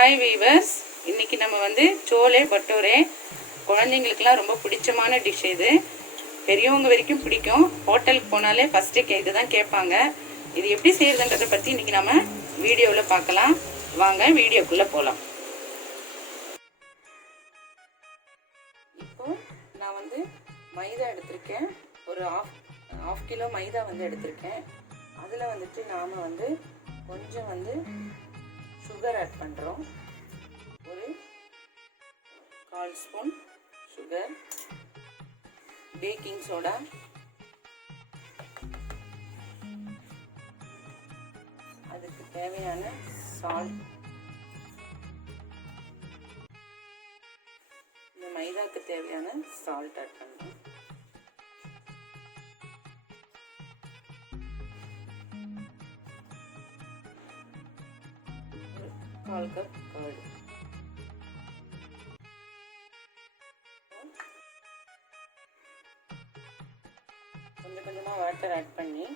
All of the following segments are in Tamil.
ஹாய் வீவர்ஸ், இன்றைக்கி நம்ம வந்து சோலே பட்டோரே குழந்தைங்களுக்குலாம் ரொம்ப பிடிச்சமான டிஷ். இது பெரியவங்க வரைக்கும் பிடிக்கும். ஹோட்டலுக்கு போனாலே ஃபஸ்ட்டு இது தான் கேட்பாங்க. இது எப்படி செய்கிறதுன்றதை பற்றி இன்றைக்கி நம்ம வீடியோவில் பார்க்கலாம். வாங்க வீடியோக்குள்ளே போகலாம். இப்போது நான் வந்து மைதா எடுத்திருக்கேன். ஒரு ஆஃப் கிலோ மைதா வந்து எடுத்திருக்கேன். அதில் வந்துட்டு நாம் வந்து கொஞ்சம் வந்து சுகர் ஆட் பண்ணுறோம். ஒரு 1/4 ஸ்பூன் சுகர், பேக்கிங் சோடா, அதுக்கு தேவையான சால்ட், இந்த மைதாவுக்கு தேவையான சால்ட் ஆட் பண்ணுறோம். ஒரு 1/4 கப் கர்டு, கொஞ்சம் கொஞ்சமாக வாட்டர் ஆட் பண்ணி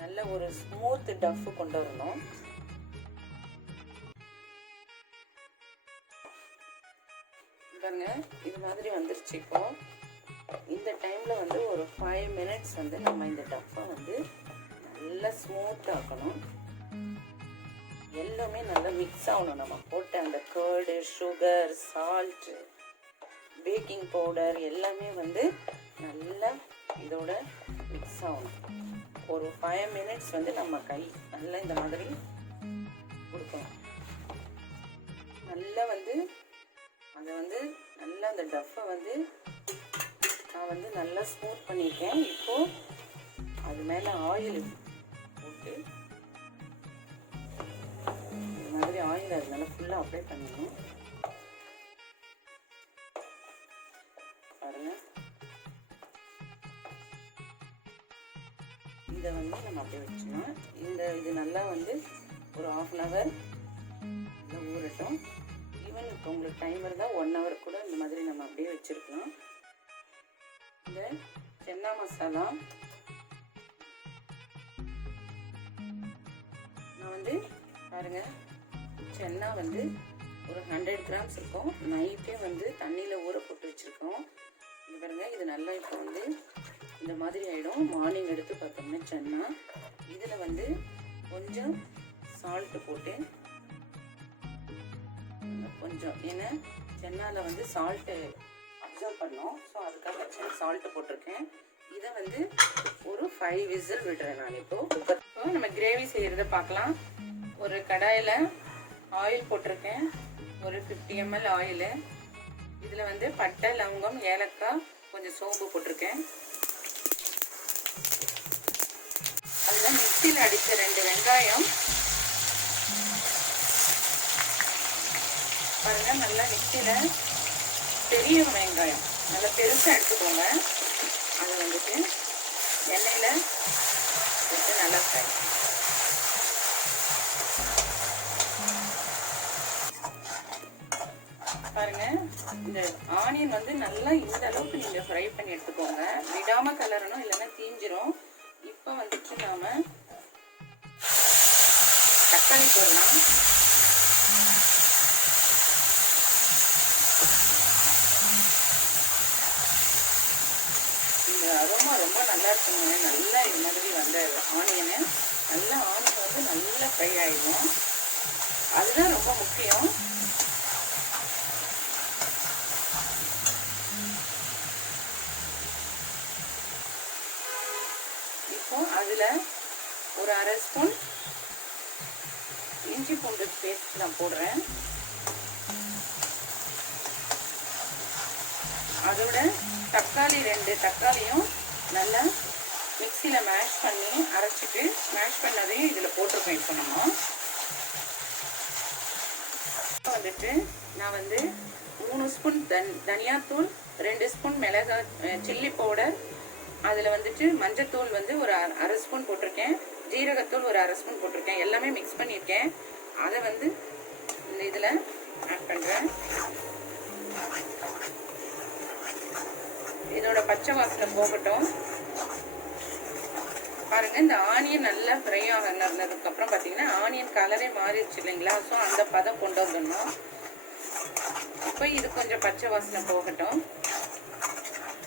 நல்ல ஒரு ஸ்மூத் டஃப் கொண்டு வரணும். பாருங்க, இது மாதிரி வந்துருச்சு. இப்போ இந்த டைமில் வந்து ஒரு 5 மினிட்ஸ் வந்து நம்ம இந்த டஃப்பை வந்து நல்லா ஸ்மூத் ஆக்கணும். எல்லாமே நல்லா மிக்ஸ் ஆகணும். நம்ம போட்ட அந்த curd, sugar, salt, baking powder எல்லாமே வந்து நல்லா இதோட மிக்ஸ் ஆகணும். ஒரு 5 மினிட்ஸ் வந்து நம்ம கை நல்லா இந்த மாதிரி கொடுக்கணும். நல்லா வந்து அதை வந்து நல்லா அந்த டஃப்பை வந்து நான் வந்து நல்லா ஸ்மூத் பண்ணியிருக்கேன். இப்போது அது மேலே ஆயில் போட்டு இந்த மாதிரி ஆயில் அது மேலே ஃபுல்லாக அப்ளை பண்ணிடணும். பாருங்க, இதை வந்து நம்ம அப்படியே வச்சோம்னா இது நல்லா வந்து ஒரு 1/2 hour நல்லா ஊறட்டும். ஈவன் இப்போ உங்களுக்கு டைம் இருந்தால் 1 hour கூட இந்த மாதிரி நம்ம அப்படியே வச்சுருக்கலாம். இந்த சென்னா மசாலா நான் வந்து பாருங்க, சென்னா வந்து ஒரு 100 கிராம்ஸ் இருக்கும். நைட்டே வந்து தண்ணியில் ஊற போட்டு வச்சுருக்கோம். இங்கே பாருங்க, இது நல்லா இப்போ வந்து இந்த மாதிரி ஆகிடும். மார்னிங் எடுத்து பார்த்தோம்னா சென்னா இதில் வந்து கொஞ்சம் சால்ட்டு போட்டு கொஞ்சம், ஏன்னா சென்னாவில் வந்து சால்ட்டு அப்சர்வ் பண்ணோம். ஸோ அதுக்காக சால்ட்டு போட்டிருக்கேன். இதை வந்து ஒரு 5 விசில் விடுறேன் நான். இப்போ நம்ம கிரேவி செய்கிறத பார்க்கலாம். ஒரு கடாயில் ஆயில் போட்டிருக்கேன், ஒரு 50 ml ஆயிலு. இதில் வந்து பட்டை, லவங்கம், ஏலக்காய், கொஞ்சம் சோம்பு போட்டிருக்கேன். அதில் மிக்சியில் அடித்த 2 வெங்காயம் பாருங்க, நல்லா மிக்சியில் பெரிய வெங்காயம் நல்லா பெருசாக எடுத்துக்கோங்க. அதை வந்துட்டு எண்ணெயில் போட்டு நல்லா ஃப்ரை. பாருங்க, இந்த ஆனியன் வந்து நல்லா இந்த அளவுக்கு நீங்கள் ஃப்ரை பண்ணி எடுத்துக்கோங்க. விடாமல் கலரணும், இல்லைன்னா தீஞ்சிரும். இப்போ வந்துட்டு நாம தக்காளி போடலாம். இந்த அரோமா ரொம்ப நல்லா இருக்குங்க. நல்லா இது மாதிரி வந்த ஆனியனு நல்லா ஆனியன் வந்து நல்லா ஃப்ரை ஆகிடும். அதுதான் ரொம்ப முக்கியம். இப்போ அதில் ஒரு 1/2 ஸ்பூன் இஞ்சி பூண்டு பேஸ்ட் நான் போடுறேன். அதோட தக்காளி 2 தக்காளியும் நல்லா மிக்சியில் மேஷ் பண்ணி அரைச்சிட்டு மேஷ் பண்ணதையும் இதில் போட்டிருக்கோம். இப்போ நம்ம வந்துட்டு நான் வந்து 3 ஸ்பூன் தனியாத்தூள், 2 ஸ்பூன் மிளகாய் சில்லி பவுடர், அதில் வந்துட்டு மஞ்சத்தூள் வந்து ஒரு 1/2 ஸ்பூன் போட்டிருக்கேன், ஜீரகத்தூள் ஒரு 1/2 ஸ்பூன் போட்டிருக்கேன். எல்லாமே மிக்ஸ் பண்ணியிருக்கேன். அதை வந்து இந்த இதில் ஆட் பண்ணுறேன். இதோட பச்சை வாசனை போகட்டும். பாருங்கள், இந்த ஆனியன் நல்லா ஃப்ரை ஆனதுக்கப்புறம் பார்த்தீங்கன்னா ஆனியன் கலரே மாறிடுச்சு இல்லைங்களா? ஸோ அந்த பதம் கொண்டு வந்துடணும். இப்போ இது கொஞ்சம் பச்சை வாசனை போகட்டும்.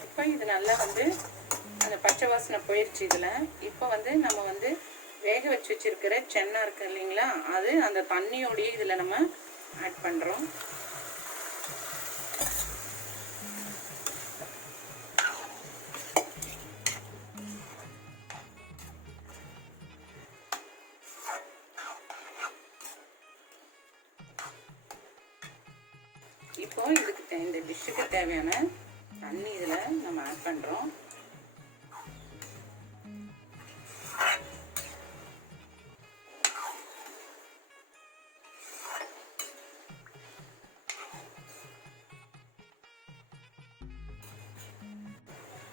இப்போ இது நல்லா வந்து அந்த பச்சை வாசனை போயிடுச்சு இதில். இப்போ வந்து நம்ம வந்து வேக வச்சு வச்சுருக்கிற சென்னா இருக்குது இல்லைங்களா? அது அந்த தண்ணியோடையே இதில் நம்ம ஆட் பண்ணுறோம். இப்போ இதுக்கு இந்த டிஷ்ஷுக்கு தேவையான தண்ணி இதில் நம்ம ஆட் பண்ணுறோம்.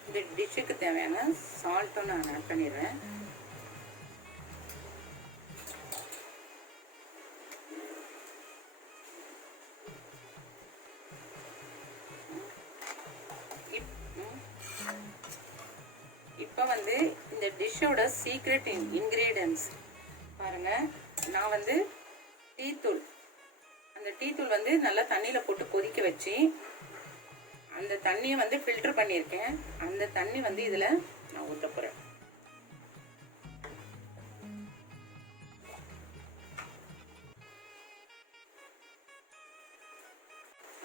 இந்த டிஷ்ஷுக்கு தேவையான சால்ட்டும் நான் ஆட் பண்ணிடுறேன். இப்போ வந்து இந்த டிஷ்ஷோட சீக்ரெட் இன்க்ரீடியன்ஸ் பாருங்கள். நான் வந்து டீத்தூள், அந்த டீத்தூள் வந்து நல்லா தண்ணியில் போட்டு கொதிக்க வச்சு அந்த தண்ணியை வந்து ஃபில்டர் பண்ணியிருக்கேன். அந்த தண்ணி வந்து இதில் நான் ஊற்ற போகிறேன்.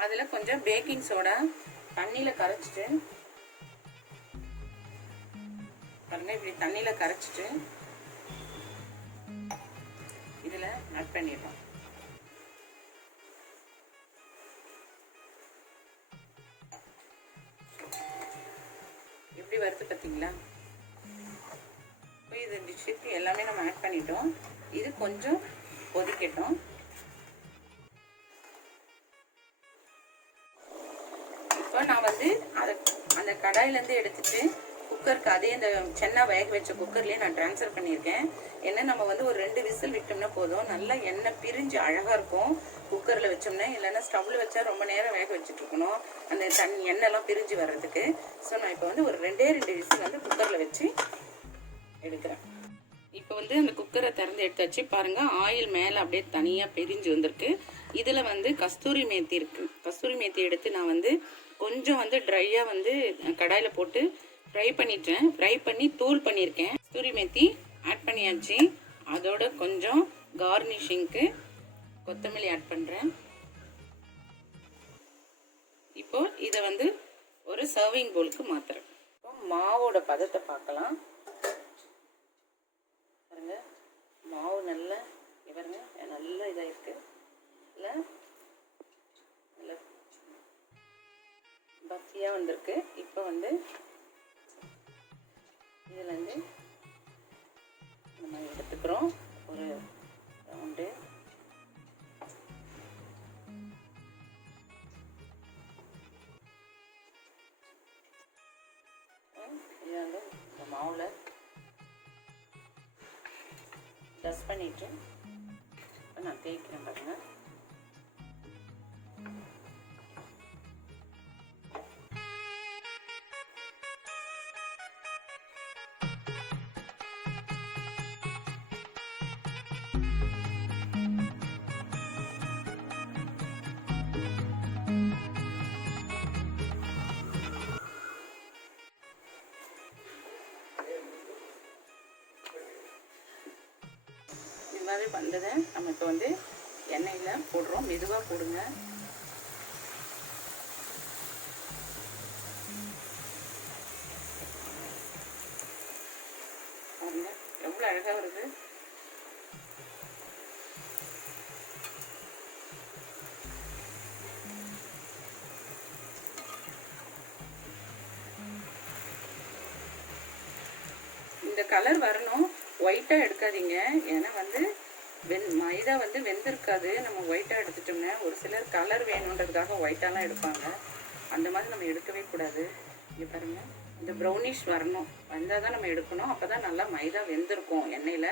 அதில் கொஞ்சம் பேக்கிங் சோடா தண்ணியில் கரைச்சிட்டு பாருங்கள், இப்படி தண்ணியில் கரைச்சிட்டு இதில் ஆட் பண்ணிடுறோம். எப்படி வருது பார்த்தீங்களா? இப்போ இது டிஷ்ஷுக்கு எல்லாமே நம்ம ஆட் பண்ணிட்டோம். இது கொஞ்சம் கொதிக்கட்டும். இப்போ நான் வந்து அந்த கடாயிலேருந்து எடுத்துட்டு குக்கருக்கு அதே இந்த சென்னா வேக வச்ச குக்கர்லேயே நான் ட்ரான்ஸ்ஃபர் பண்ணியிருக்கேன். ஏன்னா நம்ம வந்து ஒரு 2 விசில் விட்டோம்னா போதும். நல்லா எண்ணெய் பிரிஞ்சு அழகாக இருக்கும் குக்கரில் வச்சோம்னா. இல்லைன்னா ஸ்டவ்வில் வச்சா ரொம்ப நேரம் வேக வச்சுட்டு இருக்கணும், அந்த எண்ணெய்லாம் பிரிஞ்சு வர்றதுக்கு. ஸோ நான் இப்போ வந்து ஒரு 2 விசில் வந்து குக்கரில் வச்சு எடுக்கிறேன். இப்போ வந்து அந்த குக்கரை திறந்து எடுத்தாச்சு. பாருங்கள், ஆயில் மேலே அப்படியே தனியாக பிரிஞ்சு வந்திருக்கு. இதில் வந்து கஸ்தூரி மேத்தி இருக்குது. கஸ்தூரி மேத்தி எடுத்து நான் வந்து கொஞ்சம் வந்து ட்ரையாக வந்து கடாயில் போட்டு ஃப்ரை பண்ணிட்டேன். ஃப்ரை பண்ணி தூள் பண்ணியிருக்கேன். கஸ்தூரி மேத்தி ஆட் பண்ணியாச்சு. அதோட கொஞ்சம் கார்னிஷிங்க்கு கொத்தமல்லி ஆட் பண்ணுறேன். இப்போ இதை வந்து ஒரு சர்விங் பவுலுக்கு மாற்றுறேன். இப்போ மாவோட பதத்தை பார்க்கலாம். பாருங்க, மாவு நல்லா பாருங்க, நல்லா இதாக இருக்குது. இல்லை நல்லா பஃபியாக வந்திருக்கு. இப்போ வந்து இதில் வந்து நம்ம எடுத்துக்கிறோம் ஒரு ரவுண்டு. இதை வந்து இந்த மாவில் டஸ்ட் பண்ணிட்டு நான் தேய்க்கிறேன் பாருங்க. இது மாதிரி வந்ததை நம்ம இப்போ வந்து எண்ணெயில் போடுறோம். மெதுவாக போடுங்க. பாருங்க எவ்வளோ அழகாக வருது. இந்த கலர் வரணும். ஒயிட்டாக எடுக்காதீங்க. ஏன்னா வந்து மைதா வந்து வெந்திருக்காது. நம்ம ஒயிட்டாக எடுத்துட்டோம்னா ஒரு சிலர் கலர் வேணுன்றதுக்காக ஒயிட்டாலாம் எடுப்பாங்க. அந்த மாதிரி நம்ம எடுக்கவே கூடாது. இங்கே பாருங்கள், இந்த ப்ரௌனிஷ் வரணும். வந்தால் தான் நம்ம எடுக்கணும். அப்போ தான் நல்லா மைதா வெந்திருக்கும் எண்ணெயில்.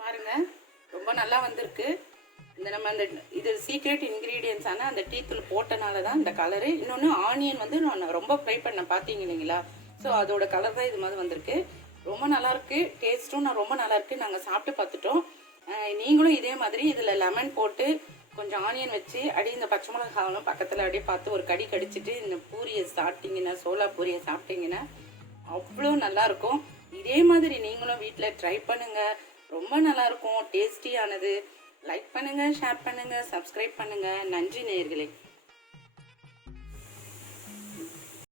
பாருங்கள், ரொம்ப நல்லா வந்திருக்கு. இந்த நம்ம அந்த இது சீக்ரெட் இன்க்ரீடியன்ஸான அந்த டீத்தூள் போட்டனால தான் இந்த கலரு. இன்னொன்று ஆனியன் வந்து நான் ரொம்ப ஃப்ரை பண்ண பார்த்தீங்க இல்லைங்களா? ஸோ அதோட கலர் தான் இது மாதிரி வந்திருக்கு. ரொம்ப நல்லாயிருக்கு, டேஸ்ட்டும் நான் ரொம்ப நல்லாயிருக்கு. நாங்கள் சாப்பிட்டு பார்த்துட்டோம். நீங்களும் இதே மாதிரி இதில் லெமன் போட்டு கொஞ்சம் ஆனியன் வச்சு இந்த பச்சை மிளகாவும் பக்கத்தில் அப்படியே பார்த்து ஒரு கடி கடிச்சிட்டு இந்த பூரியை சாப்பிட்டீங்கன்னா, சோளா பூரியை சாப்பிட்டீங்கன்னா அவ்வளோ நல்லாயிருக்கும். இதே மாதிரி நீங்களும் வீட்டில் ட்ரை பண்ணுங்கள். ரொம்ப நல்லாயிருக்கும், டேஸ்டியானது. லைக் பண்ணுங்கள், ஷேர் பண்ணுங்கள், சப்ஸ்கிரைப் பண்ணுங்கள். நன்றி நேயர்களே.